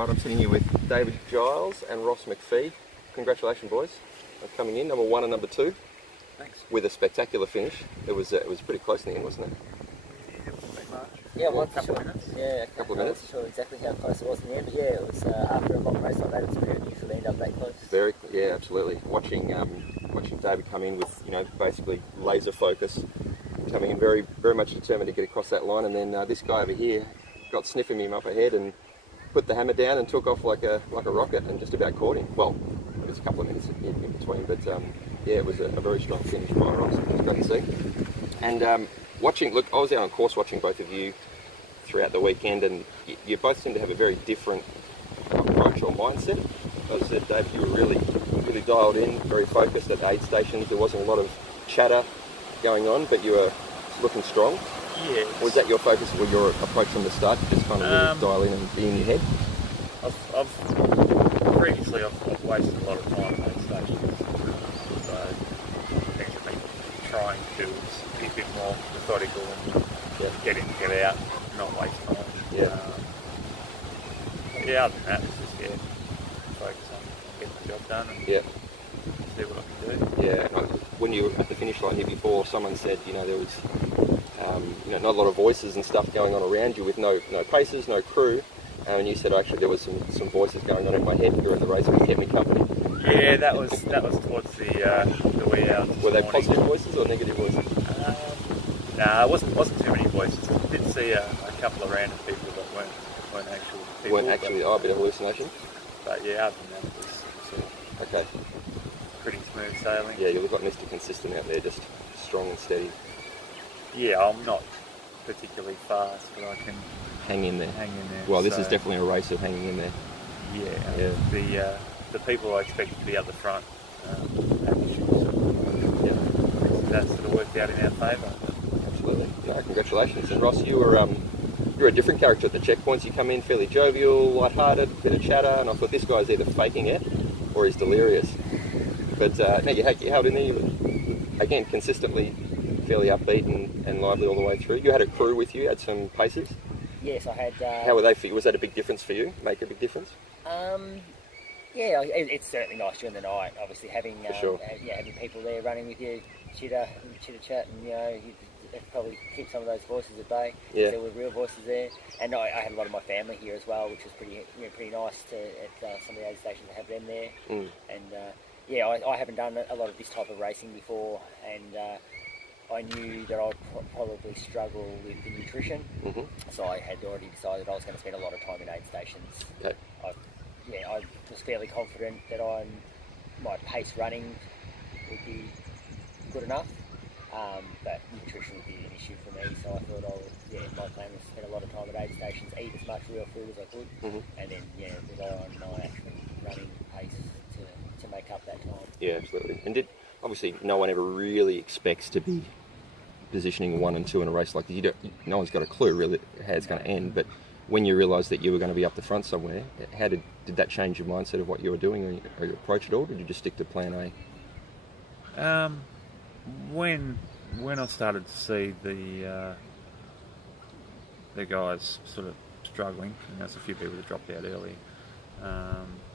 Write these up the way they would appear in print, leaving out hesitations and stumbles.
Right, I'm sitting here with Dave Giles and Ross McPhee. Congratulations, boys, on coming in, number 1 and number 2. Thanks. With a spectacular finish. It was pretty close in the end, wasn't it? Yeah, well, a couple of minutes. Yeah, a couple of minutes. I'm not sure exactly how close it was in the end, but yeah, it was after a long race like that, it's pretty unusual to end up that close. Yeah, absolutely. Watching David come in with basically laser focus, coming in very much determined to get across that line, and then this guy over here got sniffing him up ahead and put the hammer down and took off like a rocket and just about caught him. Well, it was a couple of minutes in between, but yeah, it was a very strong finish by Ross. It was great to see. And I was out on course watching both of you throughout the weekend, and you both seem to have a very different approach or mindset. As I said, Dave, you were really dialed in, very focused at the aid stations. There wasn't a lot of chatter going on, but you were looking strong. Yeah. Was that your focus or your approach from the start, just kind of really dial in and be in your head? Previously I've wasted a lot of time on aid stations. So things I've been trying to do is be a bit more methodical and get in, get out, not waste time. Yeah. Other than that, it's just focus on getting the job done and see what I can do. Yeah. When you were at the finish line here before, someone said there was not a lot of voices and stuff going on around you with no paces, no crew. And you said actually there was some voices going on in my head during the race which kept me company. Yeah, that was towards the wee hours. Were they positive voices or negative voices? Nah, it wasn't too many voices. I did see a couple of random people that weren't actual people. A bit of hallucination. But yeah, other than that, it was okay. Pretty smooth sailing. Yeah, you look like Mr. Consistent out there, just strong and steady. Yeah, I'm not particularly fast, but I can hang in there. Well, this is definitely a race of hanging in there. Yeah. The people I expected to be at the front had issues. So, that sort of worked out in our favour. Absolutely. No, congratulations. And Ross, you're a different character at the checkpoints. You come in fairly jovial, light-hearted, bit of chatter, and I thought this guy's either faking it or he's delirious. But no, you held in there. You were, again, consistently fairly upbeat and lively all the way through. You had a crew with you, had some paces. Yes, I had. How were they for you? Was that a big difference for you? Make a big difference? Yeah, it's certainly nice during the night. Obviously, having having people there running with you, chitter chat, and you probably keep some of those voices at bay. Yeah. There were real voices there, and I had a lot of my family here as well, which was pretty nice at some of the aid stations to have them there. And I haven't done a lot of this type of racing before, and I knew that I'd probably struggle with the nutrition, so I had already decided I was going to spend a lot of time in aid stations. Okay. I was fairly confident that my pace running would be good enough, but nutrition would be an issue for me, so I thought my plan was to spend a lot of time at aid stations, eat as much real food as I could, and then rely on my actual running pace to make up that time. Yeah, absolutely. And obviously no one ever really expects to be positioning 1 and 2 in a race like this. No one's got a clue really how it's going to end, but when you realised that you were going to be up the front somewhere, how did that change your mindset of what you were doing or your approach at all? Did you just stick to plan A? When I started to see the guys sort of struggling, there's a few people that dropped out early.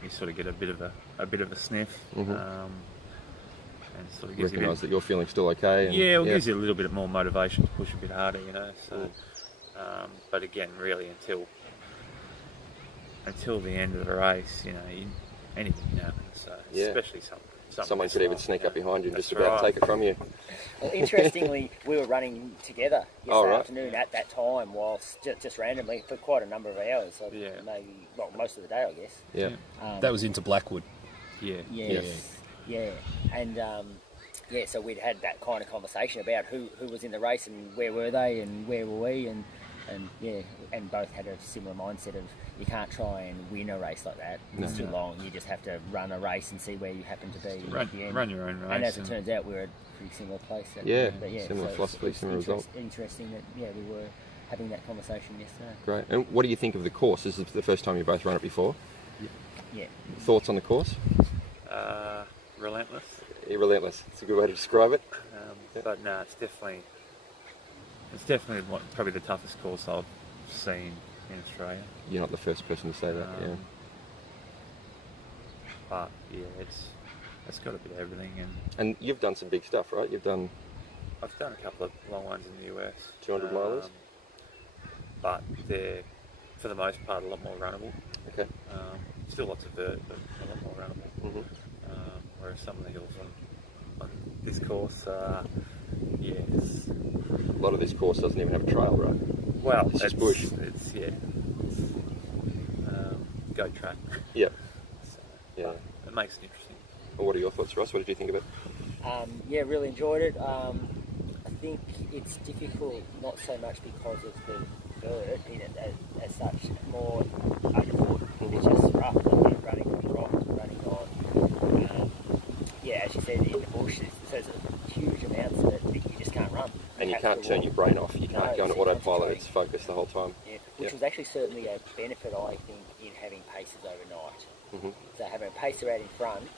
You sort of get a bit of a sniff, and sort of gives recognise that you're feeling still okay. And, it gives you a little bit more motivation to push a bit harder, So, but again, really until the end of the race, anything can happen. So especially someone could even sneak up behind you and just about take it from you. Well, interestingly, we were running together yesterday afternoon at that time, whilst just randomly for quite a number of hours. So maybe most of the day, I guess. Yeah, that was into Blackwood. Yeah, and so we'd had that kind of conversation about who was in the race and where were they and where were we and both had a similar mindset of you can't try and win a race like that. It's too long. You just have to run a race and see where you happen to be at the end. Run your own race. And as it turns out, we're at a pretty similar place. Similar philosophy, similar result. Interesting that we were having that conversation yesterday. Great. And what do you think of the course? This is the first time you both run it before. Yeah. Thoughts on the course? Relentless. Relentless. It's a good way to describe it. But no, it's definitely probably the toughest course I've seen in Australia. You're not the first person to say that, But yeah, it's got a bit of everything, And you've done some big stuff, right? I've done a couple of long ones in the US. 200 milers. But they're, for the most part, a lot more runnable. Okay. Still lots of vert, but a lot more runnable. Mm-hmm. Whereas some of the hills on this course, it's, A lot of this course doesn't even have a trail, right? well, It's just bush. It's goat track. Yeah. So, Yeah. but it makes it interesting. Well, what are your thoughts, Ross? What did you think of it? Yeah, really enjoyed it. I think it's difficult, not so much because of the vert in it as such, more underfoot. It's just rough, like you're running on rocks, running on, as you said, in the bush, so there's a huge amounts of it that you just can't run. And you can't turn your brain off. You can't go on autopilot. It's focused the whole time. Yeah, which was actually certainly a benefit, I think, in having paces overnight. Mm-hmm. So having a pacer out in front,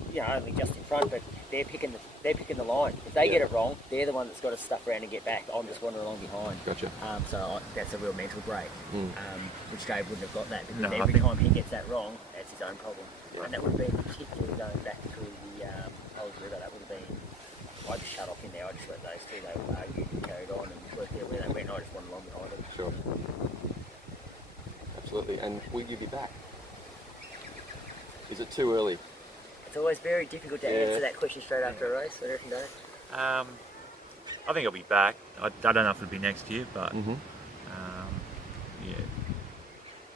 only just in front, but they're picking the line. If they get it wrong, they're the one that's got to stuff around and get back. I'm just wandering along behind. Gotcha. That's a real mental break, which Dave wouldn't have got that, because No, every time he gets that wrong, that's his own problem. Yeah. And that would have been particularly going back through the old river. That would have been. I just shut off in there. I just let those two. They would argue and carried on and worked out where they went. I just wandered along behind them. Sure. Absolutely. And will you be back? Is it too early? It's always very difficult to answer that question straight after a race. What do you reckon, Dave? I think I'll be back. I don't know if it'll be next year, but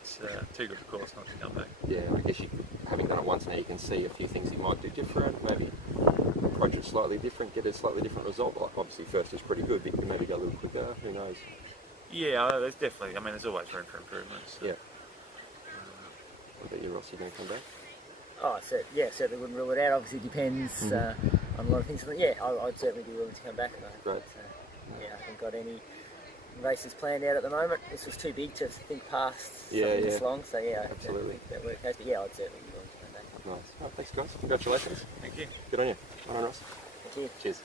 it's too good a course not to come back. Yeah, I guess having done it once now, you can see a few things you might do different, maybe approach it slightly different, get a slightly different result. Like obviously first is pretty good, but you can maybe go a little quicker, who knows. Yeah, there's definitely, there's always room for improvements. So. Yeah. What about you, Ross? You going to come back? Oh, certainly wouldn't rule it out. Obviously, it depends on a lot of things. But yeah, I'd certainly be willing to come back. Great. So, I haven't got any races planned out at the moment. This was too big to think past something this long. So absolutely. I think that worked out. But I'd certainly be willing to come back. Nice. Oh, thanks, guys. Congratulations. Thank you. Good on you. Well done, Ross. Thank you. Cheers.